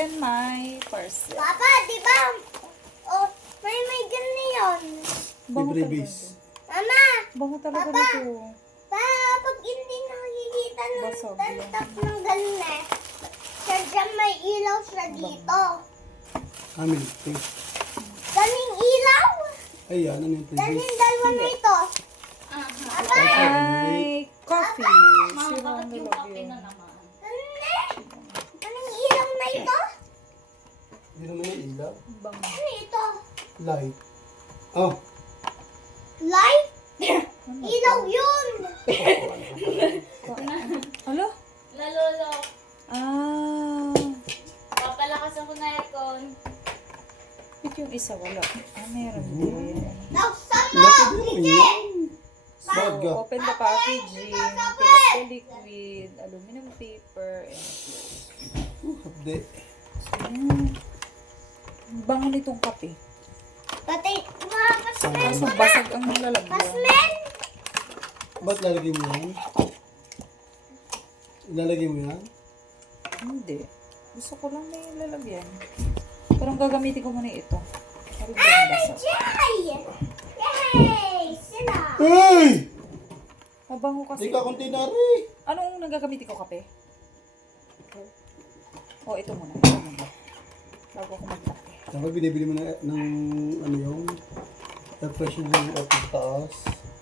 open my parcel. Papa, di ba? Oh, may ganyan. Bango talaga Libris. ito. Mama, Bango talaga Papa. nito. pag hindi nakikita ng Basag lang. tantak ng galit, sadya may ilaw siya dito. Amin. Galing ilaw? Ayan, ano yung Galing previous? dalawa na ito. Papa, Ay, coffee. Ma, Sira bakit ang yung lalagyan. kape na naman? hindi. Galing ilaw na ito? Hindi naman yung ilaw. Bango. Ano ito? Light. Oh. Light? Ano Ilaw yun. Alo? Lalolo, Ah. papalakasan ko na aircon. Bit yung isa wala. Meron din. Naksan mo! Laki din yan. Sad ka. Open the packaging. Fill up the liquid, aluminum paper, and close. Update. Ayan. Ang bango nitong kape. Pati, mga pasmen. Kaso basag ang lalagyan. Pasmen? Ba't lalagay mo yan? Ilalagay mo yan? Hindi. Gusto ko lang may lalagyan. Pero ang gagamitin ko muna ito. Para hindi yung basag. Yay! Yay! Sila! Hey! Mabango kasi. Hindi ka kontinari. Anong nagagamitin ko kape? Oh, ito muna. Ito muna. Bago ako magkape. Dapat binibili mo ng ano yung air freshener yung sa taas.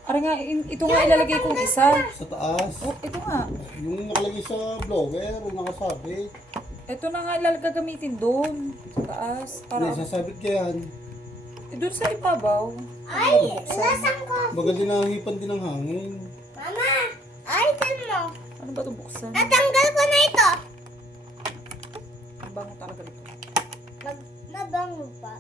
Ara nga, ito nga ilalagay kong isa. Sa taas. Oh, ito nga. Yung nakalagay sa blower, yung nakasabit. Ito na nga gagamitin doon. Sa taas. Para, Hindi, sasabit ka yan. doon sa ibabaw. Ay! Lasang ko! Bagal din nahipan din ng hangin. Mama! Item mo! Ano ba ito buksan? Natanggal ko na ito! Ang bango talaga nito. Mabango pa.